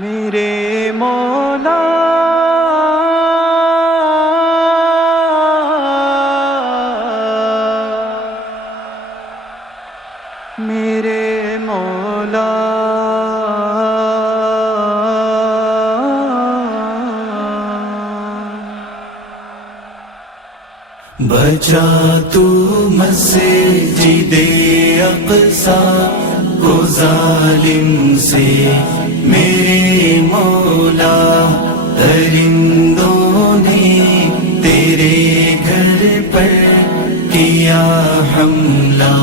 میرے مولا میرے مولا بچا تو مسجد اقصی کو ظالم سے میرے مولا، درندوں نے تیرے گھر پر کیا حملہ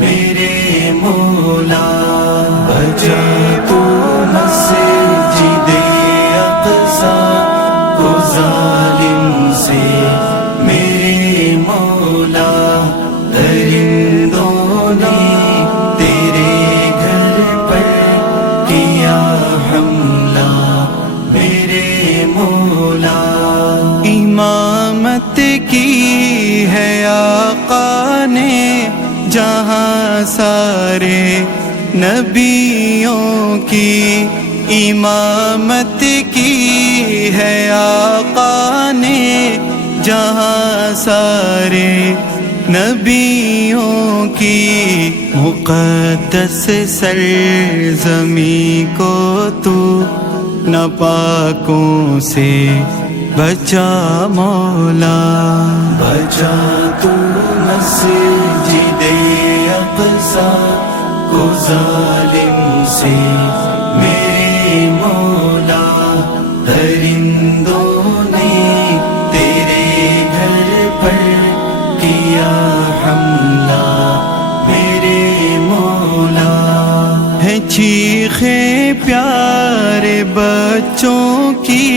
میرے مولا، بچا تو مسجد اقصی کو ظالم سے میرے مولا، درندوں نے تیرے گھر پر کیا حملہ میرے مولا، امامت کی ہے آقا نے جہاں سارے نبیوں کی، امامت کی ہے آقا نے جہاں سارے نبیوں کی، مقدس سرزمین کو تو ناپاکوں سے بچا مولا، بچا تو مسجد اقصی کو ظالم سے میرے مولا، درندوں نے تیرے گھر پر کیا حملہ میرے مولا، ہے چیخیں پیارے بچوں کی،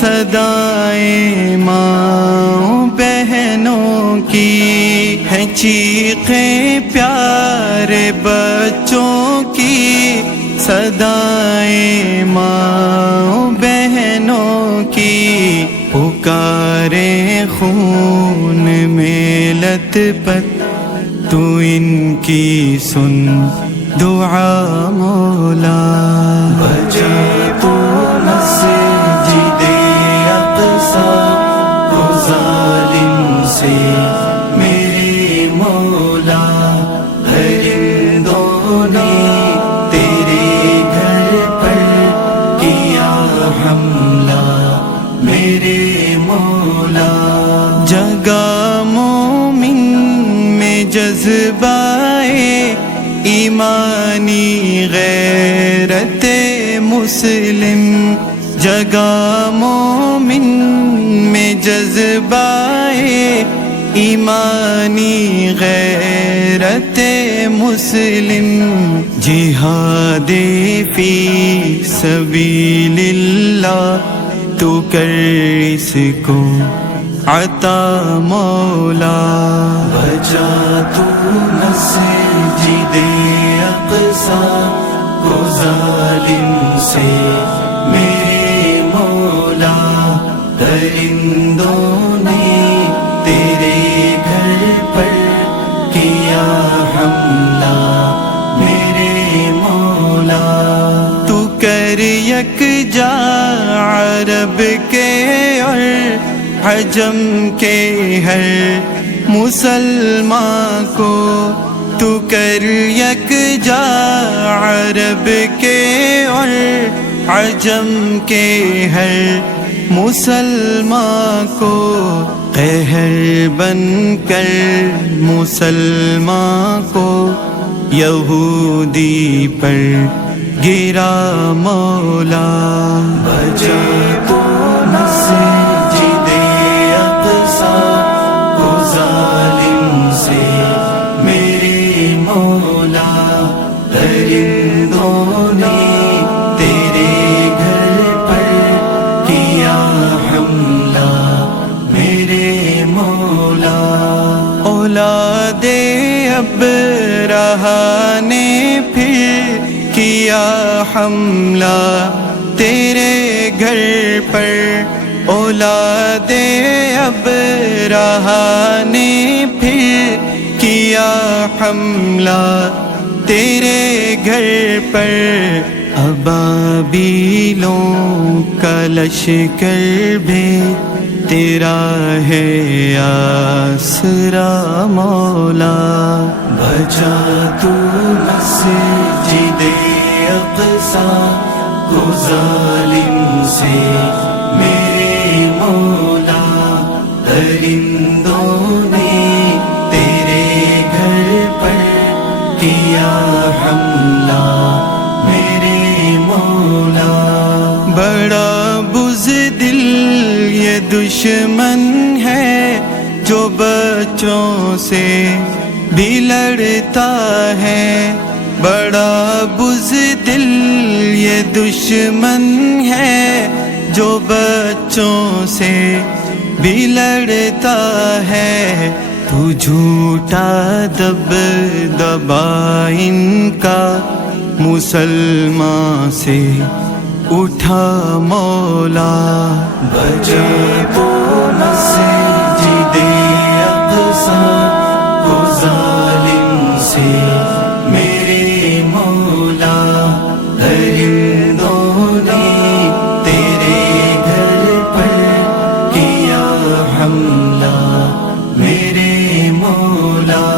صدائیں ماں بہنوں کی، ہے چیخیں پیارے بچوں کی، صدائیں ماں بہنوں کی، پکاریں خون میں لت پت تو ان کی سن دعا مولا، بچا تو مسجد اقصی کو ظالم سے میرے مولا، درندوں نے تیرے گھر پر کیا حملہ میرے مولا، جگہ مومن میں جذبائے ایمانی غیرت مسلم، جگہ مومن میں جذبائے ایمانی غیرت مسلم، جہاد فی سبیل اللہ تو کر اس کو عطا مولا، بچا تو مسجد اقصی کو ظالم سے میرے مولا، درندوں نے تیرے گھر پر کیا حملہ میرے مولا، تو کر یکجا عرب کے اور عجم کے ہر مسلمان کو، تو کر یکجا عرب کے اور عجم کے ہر مسلمان کو، قہر بن کر مسلمان کو یہودی پر گرا مولا، بچا تو مسجد اقصی کو ظالم سے میرے مولا، درندوں نے تیرے گھر پر کیا حملہ میرے مولا، اولاد ابرہہ نے پھر کیا حملہ تیرے گھر پر، اولاد ابرہہ نے پھر کیا حملہ تیرے گھر پر، ابابیلوں کا لشکر بھی تیرا ہے آسرا مولا، بچا تو مسجد اقصی کو ظالم سے میرے مولا، درندوں نے تیرے گھر پر کیا حملہ میرے مولا، بڑا بزدل یہ دشمن ہے جو بچوں سے بھی لڑتا ہے، بڑا بزدل یہ دشمن ہے جو بچوں سے بھی لڑتا ہے، تو جھوٹا دبدبا ان کا مسلمان سے اٹھا مولا، بچا تو مسجد اقصی کو ظالم سے میرے مولا، درندوں نے تیرے گھر پر کیا حملہ میرے مولا،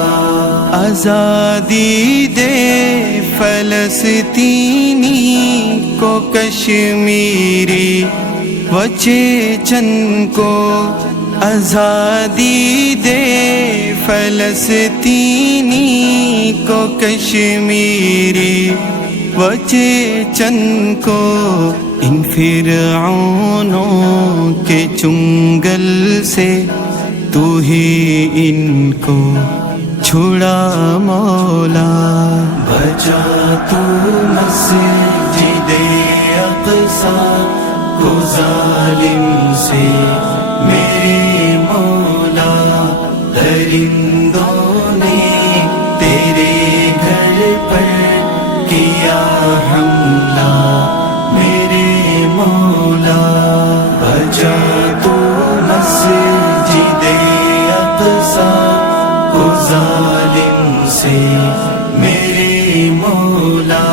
آزادی دے فلسطینی کو کشمیری و چیچن کو، آزادی دے فلسطینی کو کشمیری و چیچن کو، ان فرعونوں کے چنگل سے تو ہی ان کو چھڑا مولا، بچا تو مسجد اقصی کو ظالم سے میرے مولا، درندوں نے تیرے گھر پر کیا حملہ میرے مولا، بچا تو مسجد اقصی کو ظالم سے میرے مولا،